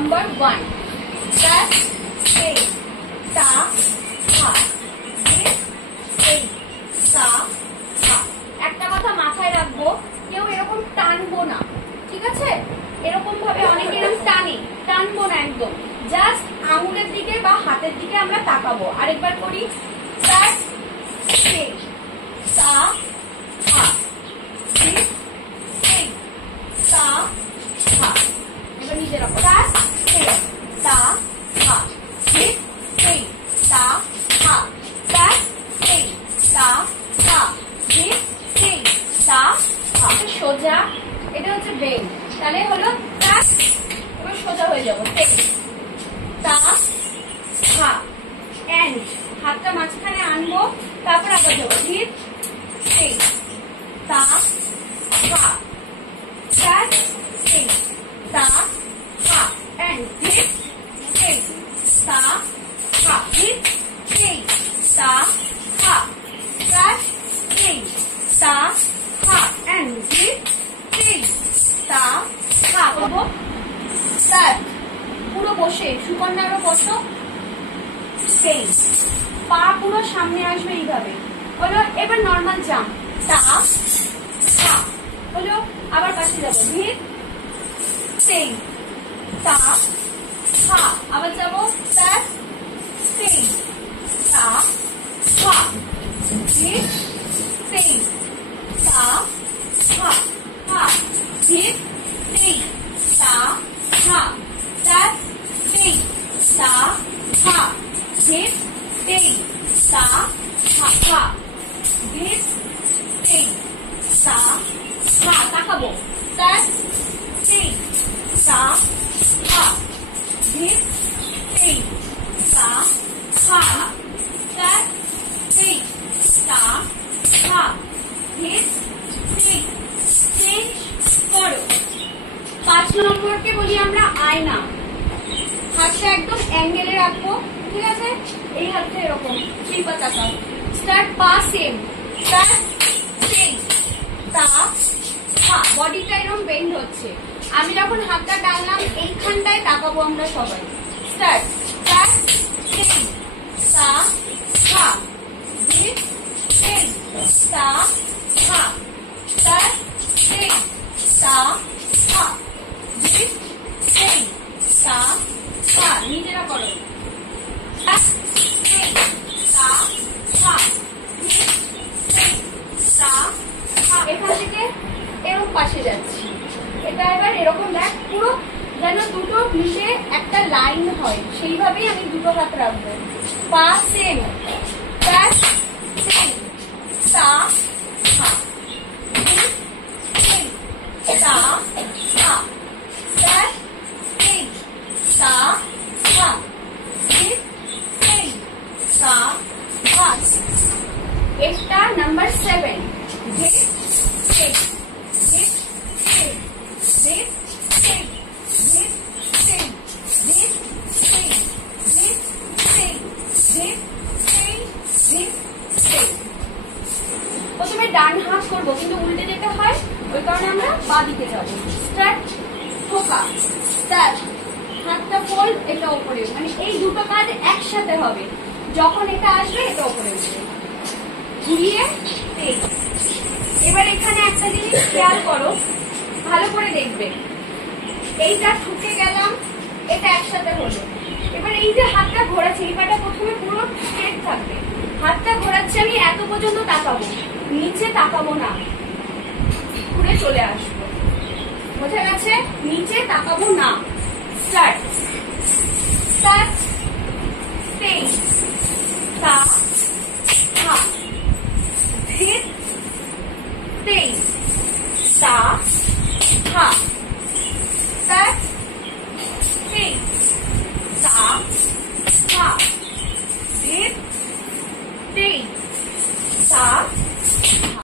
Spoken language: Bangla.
নাম্বার 1 প্লাস এই তা হা এই তা হা। একটা কথা মাথায় রাখবো, কেউ এরকম টানবো না, ঠিক আছে? এরকম ভাবে অনেকে এরকম টানবো না একদম, জাস্ট আঙুলের দিকে বা হাতের দিকে আমরা তাকাবো। আরেকবার করি, প্লাস এই তা হা এই তা হা। এবার নিজে রাখো, প্লাস এই তা হা এই তা হা প্লাস এই তা হা এই তা হা। সোজা, এটা হচ্ছে বেন, তাহলে হলো প্লাস। এবার সোজা হয়ে যাবো, এই তা হা এন্ড হাতটা মাঝখানে আনবো, তারপর আবার যাবো ধীর এই তা হা প্লাস এই তা হা এন্ড ধীর এই তা হা ধীর এই তা হা প্লাস এই তা হা এন্ড ধীর এই তা হা। করবো স্যার, পুরো বসে সুকন্যারও বসো, সেই পা পুরো সামনে আসবে এইভাবে হলো। এবার নর্মাল জাম্প, তা হা হলো, আবার পাশে যাবো ধীর সেই তা হা, আবার যাবো স্যার সেই তা হা ধীর সেই তা হা হা ধীর সেই তা হা প্লাস সেই তা হা ধীর সেই তা হা হা ধীর সেই তা হা। তাকাবো, প্লাস সেই তা হা ধীর সেই তা হা প্লাস সেই তা হা ধীর সেই। চেঞ্জ করো। 5 নম্বরকে বলি আমরা আয়না। হাতটা একদম অ্যাঙ্গেলে রাখবো, ঠিক আছে? এই হাতটা এরকম শিল্পা তাকাও, স্টার্ট পা সেম প্লাস সেই তা হা, বডিটা এরকম বেন্ড হচ্ছে। আমি যখন হাতটা টানলাম এইখানটায় তাকাবো আমরা সবাই, স্টার্ট প্লাস সেই তা হা ধীর সেই তা হা প্লাস সেই তা হা ধীর সেই তা হা। নিজেরা করো, প্লাস সেই তা হা ধীর সেই তা হা। এখান থেকে এরকম পাশে যাচ্ছি, এটা এবার এরকম দেখ, পুরো যেন দুটো মিশে একটা লাইন হয়, সেইভাবেই আমি দুটো হাত রাখবো। পা সেম প্লাস সেই তা হা সেই তা হা প্লাস সেই তা হা সেই তা হা। এটা নাম্বার 7, ধীর সেই ধীর সেই ধীর সেই ধীর সেই ধীর সেই ধীর সেই ধীর সেই ধীর সেই। প্রথমে ডান হাত করবো, কিন্তু উল্টে যেতে হয়, ওই কারণে আমরা বা দিকে যাবো। স্টার্ট ঠোকা, স্টার্ট হাতটা ফোল্ড, এটা ওপরে, মানে এই দুটো কাজ একসাথে হবে। যখন এটা আসবে এটা ওপরে উঠবে, ঘুরিয়ে এই। এবার এখানে একটা জিনিস খেয়াল করো, ভালো করে দেখবে, এইটা ঠুকে গেলাম, এটা একসাথে হলো। এবার এই যে হাতটা ঘোরাচ্ছে, এই পাটা প্রথমে পুরো স্ট্রেট থাকবে, হাতটা ঘোরাচ্ছে, আমি এত পর্যন্ত তাকাবো, নিচে তাকাবো না, ঘুরে চলে আসবো, বোঝা গেছে? নিচে তাকাবো না। স্টার্ট স্টার্ট সেই